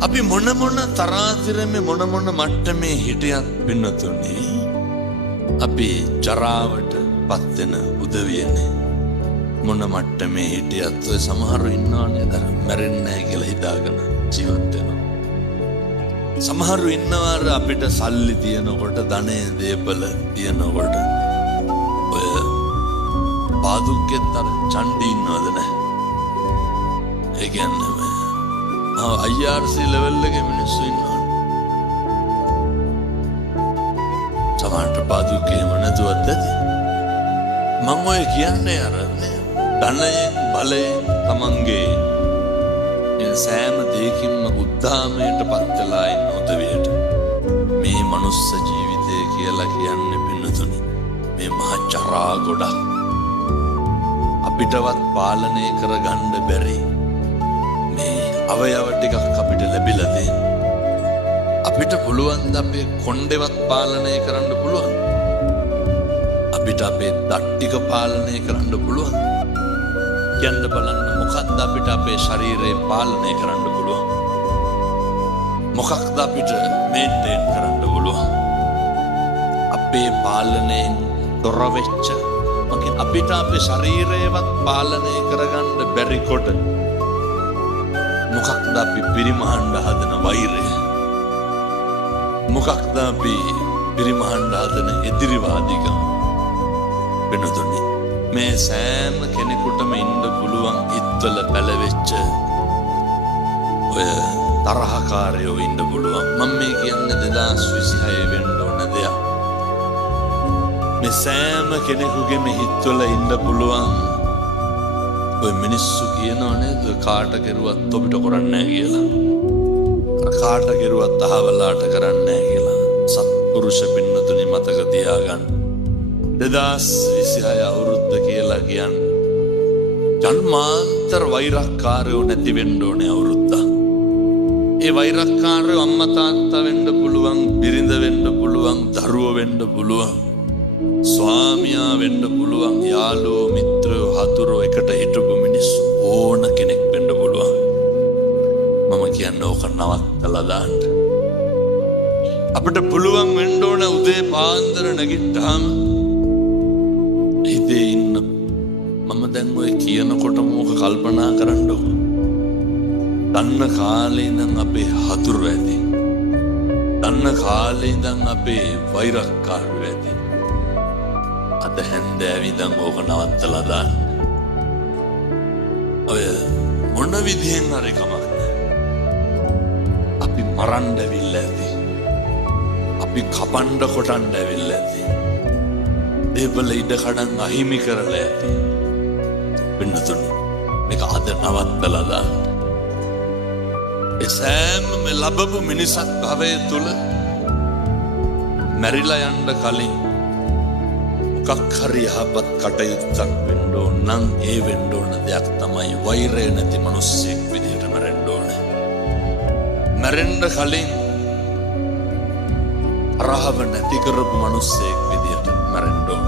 අපි මොන මොන තරාතිරමේ මොන මොන මට්ටමේ හිටියත් පින්නතුනේ අපි ජරාවට පත් වෙන උදවියනේ. මොන මට්ටමේ හිටියත් ඔය සමහරව ඉන්නවනේ අර මැරෙන්නේ නැහැ කියලා හිතාගෙන ජීවත් වෙනවා. සමහරව ඉන්නවා අපිට සල්ලි තියනකොට ධනෙ දේපල තියනකොට ඔය පාදුක්කෙත් අර චණ්ඩි ඉන්නවද නැහැ. ඒ කියන්නේ IRC ලෙවල් එකේ මිනිස්සු ඉන්නවා. සමහරට පාදුක්කේම නැතුවත් ඇති. මම ඔය කියන්නේ අර ධනයෙන් බලයෙන් තමන්ගේ සෑම දෙයකින්ම උද්දාමයට පත් වෙලා ඉන්න උදවියට මේ මනුස්ස ජීවිතය කියලා කියන්නේ පින්නතුනි මේ මහා ජරා ගොඩක් අපිටවත් පාලනය කරගන්න බැරි මේ අවයව ටිකක් අපිට ලැබිලා තියෙන අපිට පුළුවන් ද අපේ කොණ්ඩේවත් පාලනය කරන්න පුළුවන් අපිට අපේ දත් ටික පාලනය කරන්න පුළුවන් කියන්න බලන්න මොකක්ද අපිට අපේ ශරීරය පාලනය කරන්න පුළුවන් මොකක්ද අපිට මේන්ටේන් කරන්න පුළුවන් අපේ පාලනයෙන් තොර වෙච්ච අපිට අපේ ශරීරයවත් පාලනය කරගන්න බැරි කොට මොකක්ද අපි පිරිමහන්න හදන වෛරය මොකක්ද අපි පිරිමහන්න හදන එදිරිවාදීකම වෙනතුනි මේ සෑම කෙනෙකුටම ඉන්න පුළුවන් ඉත්වල පැලවෙච්ච ඔය තරහකාරයෝ ඉන්න පුළුවන් මම මේ කියන්නේ 2026 වෙන්න ඕන දෙයක් මේ සෑම කෙනෙකුගේම හිත්වල ඉන්න පුළුවන් ඔය මිනිස්සු කියනවා නේද කාට කෙරුවත් ඔබට කරන්නේ නැහැ කියලා කාට කෙරුවත් අහවලාට කරන්නේ නැහැ කියලා සත්පුරුෂ පින්නතුනි මතක තියාගන්න 2026 අවුරුද්ද කියලා කියන්නේ ජන්මාන්තර වෛරක්කාරයෝ නැති වෙන්න ඕනේ අවුරුද්ද. ඒ වෛරක්කාරයෝ අම්මා තාත්තා වෙන්න පුළුවන්, බිරිඳ වෙන්න පුළුවන්, දරුවෝ වෙන්න පුළුවන්, ස්වාමියා වෙන්න පුළුවන්, යාළුවෝ, මිත්‍රයෝ, හතුරෝ එකට හිටපු මිනිස්සු ඕන කෙනෙක් වෙන්න පුළුවන්. මම කියන්නේ ඕක නවත්තලා දාන්න. අපිට පුළුවන් වෙන්න ඕන උදේ පාන්දර නැගිට්ටාම හිතේ ඉන්න මම දැන් ඔය කියනකොට මොක කල්පනා කරන්නකො දන්න කාලේ ඉඳන් අපේ හතුරු ඇති දන්න කාලේ ඉඳන් අපේ වෛරක්කාරයෝ ඇති අද හැන්දෑවේ ඉඳන් ඕක නවත්තලා දාන්න ඔය මොන විදිහෙන් හරි කමක් නැහැ අපි මරන්න ඇවිල්ලා ඇති අපි කපන්න කොටන්න ඇවිල්ලා ඇති දේපල ඉඩ කඩන් අහිමි කරලා ඇති පින්නතුනි මේක අද නවත්තලා දාන්න ඒ සෑම මේ ලැබපු මිනිසත් භවය තුල මැරිලා යන්න කලින් මොකක් හරි යහපත් කටයුත්තක් වෙන්න ඕන නම් ඒ වෙන්න ඕන දෙයක් තමයි වෛරය නැති මිනිස්සෙක් විදිහට මැරෙන්න ඕනේ මැරෙන්න කලින් රහව නැති කරපු මිනිස්සෙක් විදිහට මැරෙන්න ඕන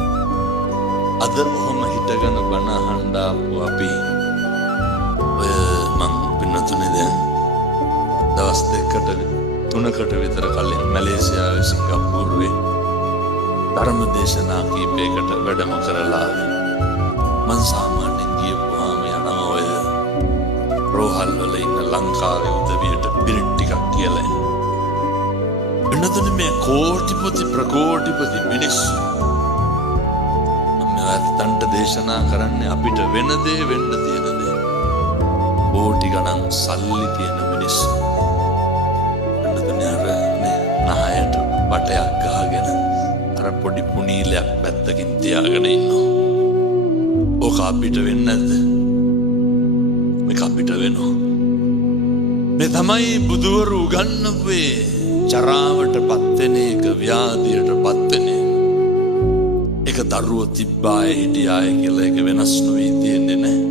අද කොහොම හිටගෙන බණ අහන්න ආපු අපි ඔය මං පින්නතුනේ දැන් දවස් දෙකකට තුනකට විතර කලින් මැලේසියාවේ සිංගප්පූරුවේ ධර්ම දේශනා කීපයකට වැඩම කරලා මං සාමාන්‍යයෙන් ගියපුවාම යනවා ඔය රෝහල් වල ඉන්න ලංකාවේ උදවියට පිරිත් ටිකක් කියලා පින්නතුනේ මේ කෝටිපති ප්‍රකෝටිපති මිනිස්සු ඇත්තන්ට දේශනා කරන්නේ අපිට වෙන දේ වෙන්න තියෙන දේ. කෝටි ගණන් සල්ලි තියෙන මිනිස්සු. එන්නතනේ අර නහයට බටයක් ගහගෙන අර පොඩි පුනීලයක් පැත්තකින් තියාගෙන ඉන්නවා. ඕක අපිට වෙන්නේ නැද්ද? මේක අපිට වෙනවා. මේ තමයි බුදුවරු උගන්වපුවේ චරාවට පත් වෙන එක ව්‍යාධියට පත් වෙන එක දරුවෝ තිබ්බාය හිටියාය කියලා එක වෙනස් නොවී තියෙන්නේ නැහැ.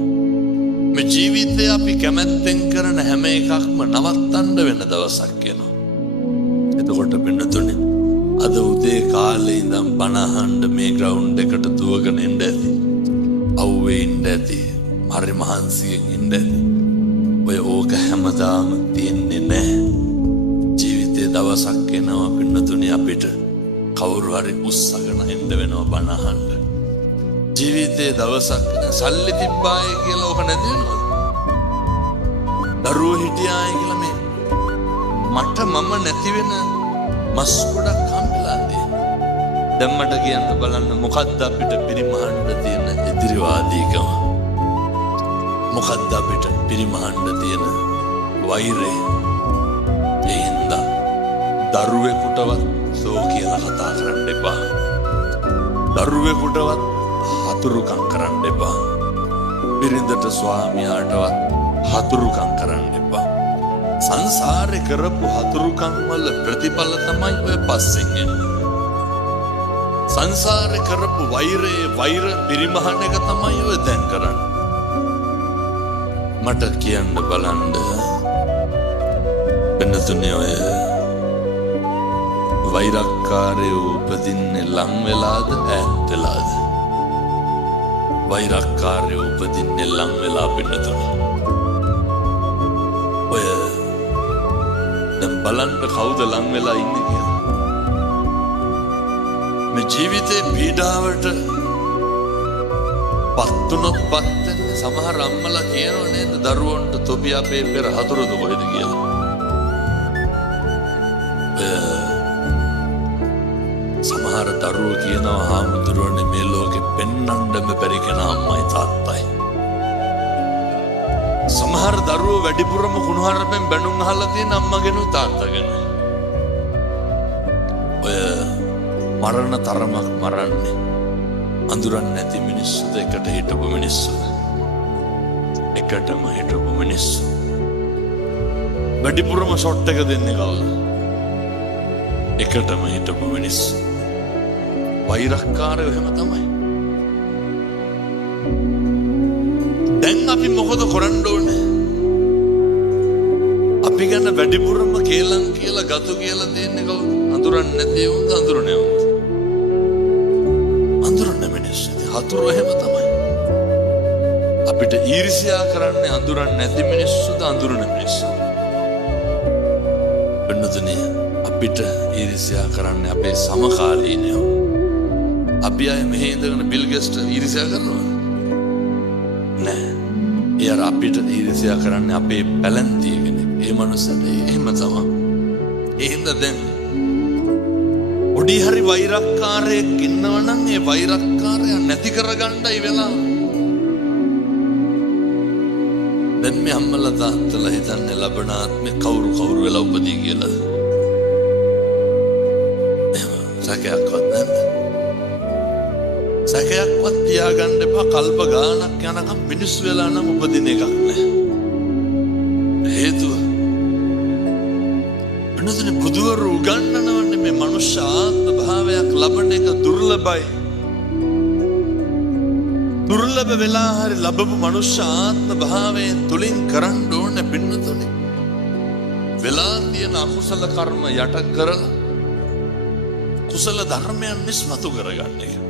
මේ ජීවිතය අපි කැමැත්තෙන් කරන හැම එකක්ම නවත්තන්න වෙන දවසක් එනවා. එතකොට පින්නතුනේ අද උදේ කාලේ ඉඳන් බණ අහන්න මේ ග්‍රවුන්ඩ් එකට දුවගෙන ඉන්න ඇති. අවුවේ ඉන්න ඇති. හරි මහන්සියෙන් ඉන්න ඇති. ඔය ඕක හැමදාම තියෙන්නේ නැහැ. දවසක් එනවා පින්නතුනි අපිට කවුරු හරි උස්සගෙන එන්න වෙනවා බණ අහන්න. ජීවිතේ දවසක් සල්ලි තිබ්බාය කියලා ඔක නැති වෙනවද? දරුවෝ හිටියාය කියලා මේ මට මම නැති වෙන මස් ගොඩක් හම්බෙලා තියෙනවා. දැන් මට කියන්න බලන්න මොකද්ද අපිට පිරිමහන්න තියෙන ඉදිරිවාදීකම? මොකද්ද අපිට පිරිමහන්න තියෙන වෛරය? එහෙනම් දරුවෙකුටවත් සෝ කියලා කතා කරන්න එපා. දරුවෙකුටවත් හතුරුකම් කරන්න එපා. බිරිඳට ස්වාමියාටවත් හතුරුකම් කරන්න එපා. සංසාරේ කරපු හතුරුකම් වල ප්‍රතිඵල තමයි ඔය පස්සෙන් එන්නේ. සංසාරේ කරපු වෛර පිරිමහන එක තමයි ඔය දැන් කරන්නේ. මට කියන්න බලන්න වෙනතුනේ ඔය වෛරක්කාරයෝ උපදින්නේ ලං වෙලාද ඈත් වෙලාද? වෛරක්කාරයෝ උපදින්නේ ලං වෙලා වෙනතුනේ. ඔය දැන් බලන්න කවුද ලං වෙලා ඉන්නේ කියලා. මේ ජීවිතේ පීඩාවට පත්තුනොත් පත්තෙන් සමහර අම්මලා කියනව නේද දරුවන්ට තොපි අපේ පෙර හතුරුද කොහෙද කියලා. සමහර දරුවෝ කියනවා හාමුදුරුවනේ මේ ලෝකෙ පෙන්නන්නම බැරි කෙනා අම්මයි තාත්තයි. සමහර දරුවෝ වැඩිපුරම කුණුහරුපෙන් බැනුම් අහලා තියෙන අම්මගෙනුයි තාත්තගෙනුයි. ඔය මරණ තරමක් මරන්නේ අඳුරන්නේ නැති මිනිස්සුද එකට හිටපු මිනිස්සුද? එකටම හිටපු මිනිස්සු. වැඩිපුරම ෂොට් එක දෙන්නේ කවුද? එකටම හිටපු මිනිස්සු. වෛරක්කාරයෝ එහෙම තමයි. දැන් අපි මොකද කරන්න ඕනේ? අපි ගැන වැඩිපුරම කේලම් කියලා ගතු කියලා දෙන්නේ කවුද? අඳුරන්නේ නැති උන්ද අඳුරන්නේ උන්ද? අඳුරන්නේ මිනිස්සු. හතුරු එහෙම තමයි. අපිට ඊර්ෂ්‍යා කරන්නේ අඳුරන්නේ නැති මිනිස්සුද අඳුරන මිනිස්සු? වෙනතුනේ අපිට ඊර්ෂ්‍යා කරන්නේ අපේ සමකාලීනයෝ. අපි අය මෙහි ඉඳගෙන බිල් ගේට්ස් ඊර්ෂ්‍යා කරනවා නෑ. එයාර අපිට ඊර්ෂ්‍යා කරන්නේ අපේ පැලැන්තිය කෙනෙක්. ඒ මනුස්සට එහෙම තමයි. ඒ හින්දා දැන් පොඩි හරි වෛරක්කාරයෙක් ඉන්නවනම් ඒ වෛරක්කාරයා නැති කරගන්නයි වෙලා. දැන් මේ අම්මලා තාත්තලා හිතන්නේ ලබන ආත්මේ කවුරු වෙලා උපදී කියලා. එහෙම සැකයක්වත් නැද්ද? සැකයක්වත් තියාගන්න එපා. කල්ප ගානක් යනකම් මිනිස්සු වෙලා නම් උපදින එකක් නෑ. හේතුව වෙනසනේ බුදුවරු උගන්වනවනේ මේ මනුෂ්‍ය ආත්ම භාවයක් ලබන එක දුර්ලභයි. දුර්ලභ වෙලා හරි ලැබපු මනුෂ්‍ය ආත්ම භාවයෙන් තුලින් කරන්න ඕනේ පින්නතුනේ. වෙලා තියෙන අකුසල කර්ම යට කරලා කුසල ධර්මයන් නිස්මතු කරගන්න එක.